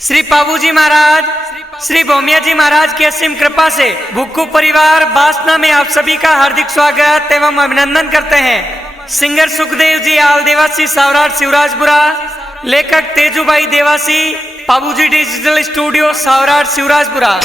श्री पाबूजी महाराज, श्री भौमिया जी महाराज की असीम कृपा से भुक्कू परिवार बासना में आप सभी का हार्दिक स्वागत एवं अभिनंदन करते हैं। सिंगर सुखदेव जी आल देवासी सावराट शिवराजपुरा, लेखक तेजूभाई देवासी, पाबूजी डिजिटल स्टूडियो सावराट शिवराजपुरा।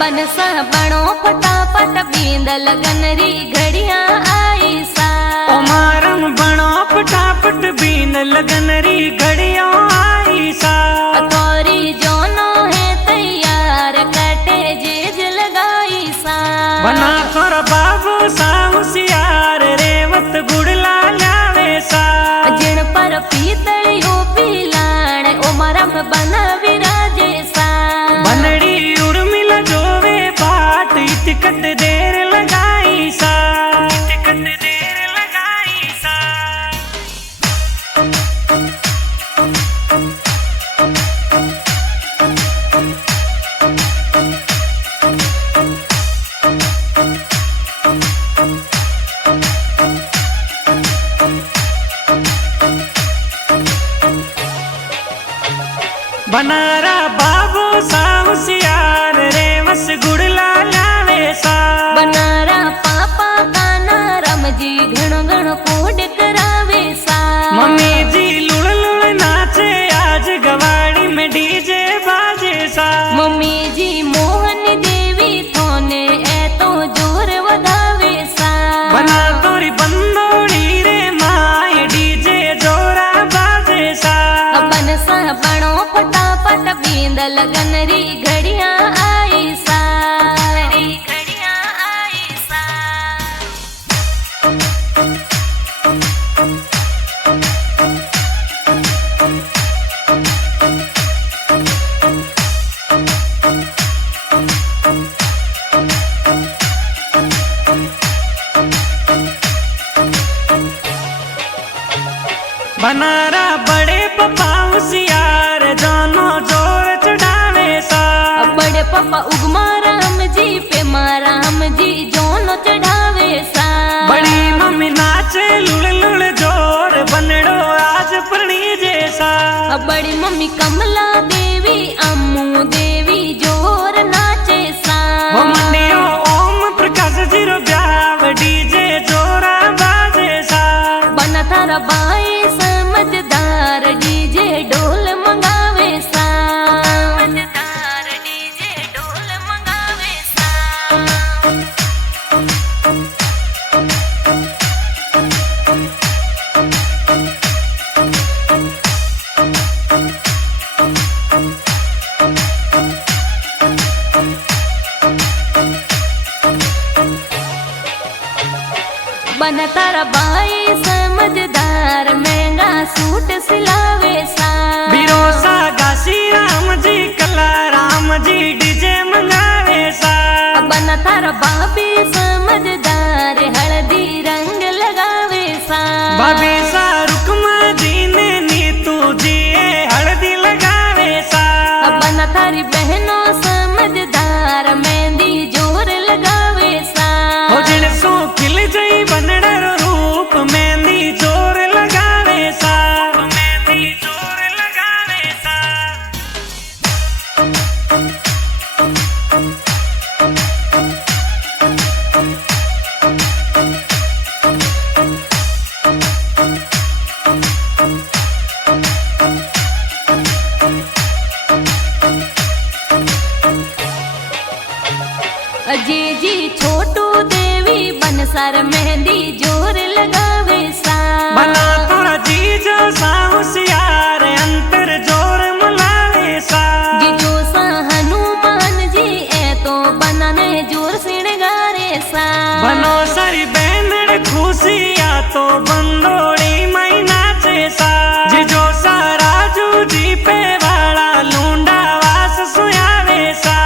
बनसा बणो फटाफट बींद लगन री घड़ियां आई सा। ओ मारम बणो फटाफट बींद लगन री घड़ियां आई सा। तोरी जोनो है तैयार कटे जीज लगाई सा। बना कर बाबू सा होशियार रेवत गुड़ला लावे सा। जिन पर पीतलियो पीलाण ओ मरम बन विराजे सा। बनड़ी उर्मिला जोवे बाट इतकट देर लगाई सा। इतकट देर लगाई सा। बनारा बाबू सा होशियार रेवस गुड़ला लावे सा। बनारा पापा काना रमजी घण घण कूड करावे सा। मम्मी जी लुड़ लुड़ नाचे आज गवाड़ी में डीजे बाजे सा। मम्मी जी मोहन देवी थोने ए तो जोर वधावे सा। बना तोरी बंदोड़ी रे माए डीजे जोरा बाजे सा। बनसा बणो फटाफट बींद लगन री घड़ियां आई सा। घड़ियां आई सा। बनारा बड़े पपा होशियार जानो जोर चढ़ावे सा। बड़े पापा उगमा राम जी पे माराम जी जोनो चढ़ावे सा। बड़ी मम्मी नाचे लुड़ लुड़ जोर बनड़ो आज परणी जैसा। बड़ी मम्मी कमला देवी अम्मू देवी जोर नाचे सा। हो मंडियो ओम प्रकाश जीरो ब्याव डीजे जोरा बाजे सा। बना थारा बाई समझदार डीजे ढोल मंगावे सा। समझदार डीजे ढोल मंगावे सा। बन तारा बाई समझदार महंगा सूट सिलावे सा। बिरोसा गासी राम जी कला राम जी डीजे मंगावे सा। बन तारा बाबी समझदार हल्दी रंग लगावे सा। बाबी सा रुकमा जी ने नीतू जी हल्दी लगावे सा। बन थारी बहनों समझदार मेहंदी जोर लगावे सा। हो जिन सो खिल जई बनड़र रूप मेहंदी जोर लगावे सा। मेहंदी जोर लगावे सा। अजय जी छोटू देवी बनसार मेहंदी जोर लगावे सा। बना तोरा जीजो सा होशियार अंतर जोर मुलावे सा। जीजो सा हनुमान जी ए तो बनाने जोर सिणगारे सा। बनो सारी बैनड़ खुशिया तो बंदोड़ी मई नाचे सा। जीजो सा राजू जी पे वाला लूंडा वास सुयावे सा।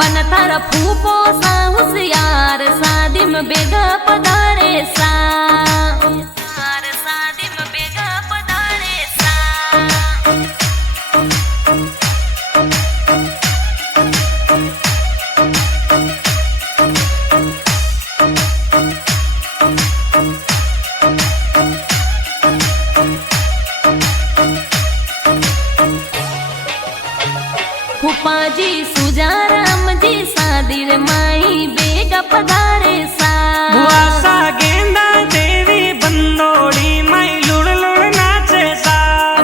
बन थारा फूफो सा होशियार शादी में बेगा पधारे सा। रे माई बेगा पधारे सा भुआसा गेंदा देवी बंदोड़ी माई लुड़ लुड़ नाचे सा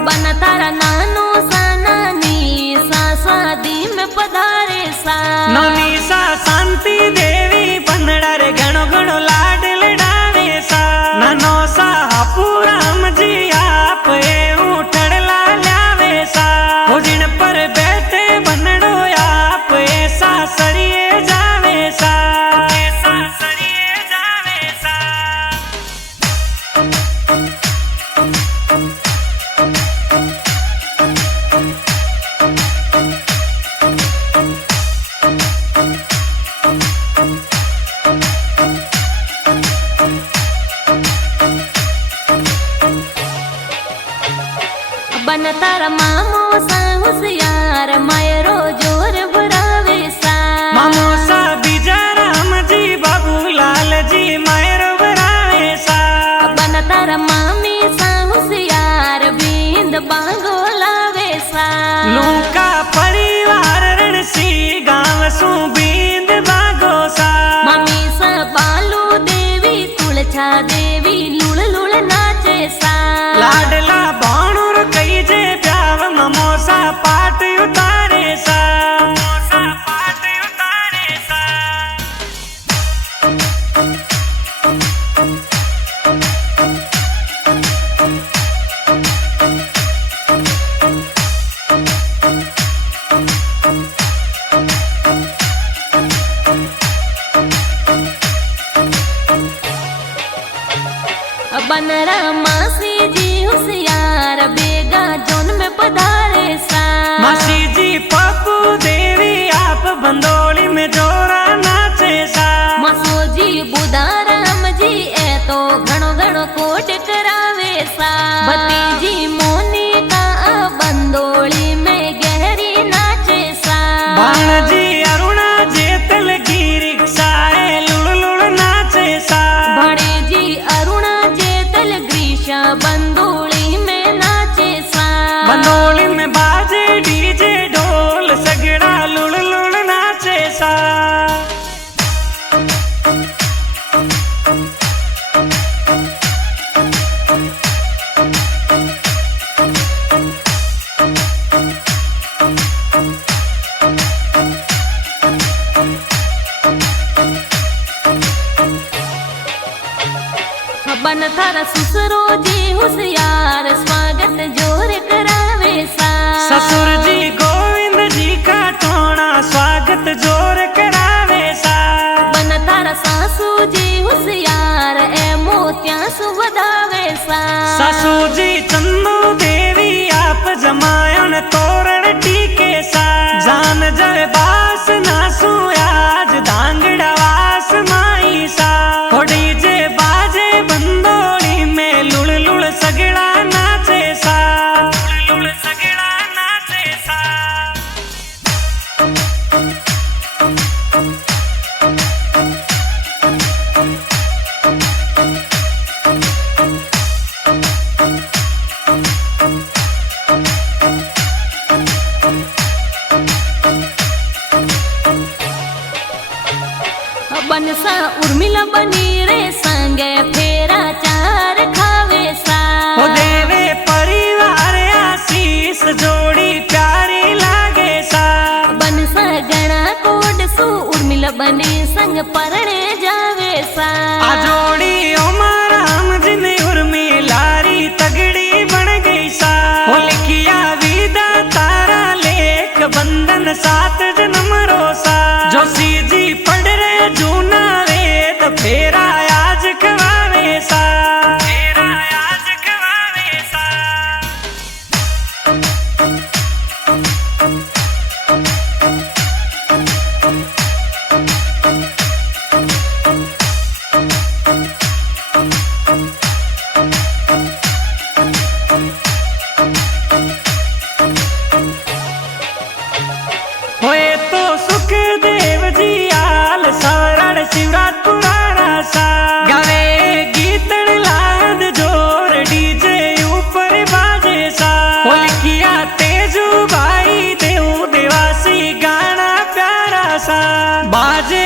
बन तारा नानो सा नानी सा शादी में पधारे सा नौनी सा शांति देवी बनड़ा रे घणो घणो लाड लडावे सा नानो सा हापूराम जी आप ए उठड़ला ल्यावे सा हो जिन पर बैठे बनड़ो आप ऐसा सरिये जावे सा ऐसा सरिये जावे सा बन तारा मामो सा होशियार मायरो जोर भरावे सा मामो सा बीजा राम जी बाबू लाल जी मायरो भरावे सा बन तारा मामी सा होशियार बिंद बांगो लावे सा लूका परिवार रणसी गांव सु बींद बागो सा मामी सा बालू देवी तुलछा देवी लुड़ लुड़ नाचे सा लाडला बाणुर कई जे प्याव ममोसा पाट उतारे सा ममोसा पाट उतारे सा बनरा मासी जी होशियार बेगा जोन में पधारे सा मासी जी पप्पू देवी आप बंदोली में जोरा नाचे सा मसो जी बुदाराम जी ए तो घणो घणो कोट करावे सा भतीजी मोनी का बंदोली में गहरी नाचे सा बाण जी अरुणा जेतल गिरी साए लुड़ लुड़ नाचे सा बड़े जी अरुणा जेतल ग्रीशा बंदोली में नाचे सा बंदोली में बाजे डीजे ढोल सगड़ा लुड़ लुड़ नाचे सा बन थारा ससुरो जी होशियार स्वागत जोर करावे सा ससुर जी गोविंद जी का टोना स्वागत जोर करावे सा बन तारा सासू जी होशियार ए मोतिया सुवधावे सा सासू जी चंदू देवी आप जमायन तोरण टीके सा जान जय बास नासू आज धांगड़ा वास माई सा थोड़ी जे बाजे बंदोली में लुड़ लुड़ सगड़ा नाचे सा लुड़ लुड़ सगड़ा नाचे सा बनसा उर्मिला बनी रे संगे फेरा चार खावे सा हो देवे परिवार आशीष जोड़ी प्यारी लागे सा बनसा गणा कोड सु उर्मिला बनी संग परणे जावे सा आ जोड़ी ओमा राम जी ने उर्मी लारी तगड़ी बन गई सा हो लिखिया विदा तारा लेख बंधन सात जन्म रोसा जोशी जी पढ़ रहे जूना वेद फेरा आज खवावे सा फेरा आज खवावे सा होए तो सुखदेव जी आल सवरण शिवरात पुराना सा गावे गीतड़ लाद जोर डीजे ऊपर बाजे सा हो लिखिया तेजू भाई देव देवासी गाना प्यारा सा बाजे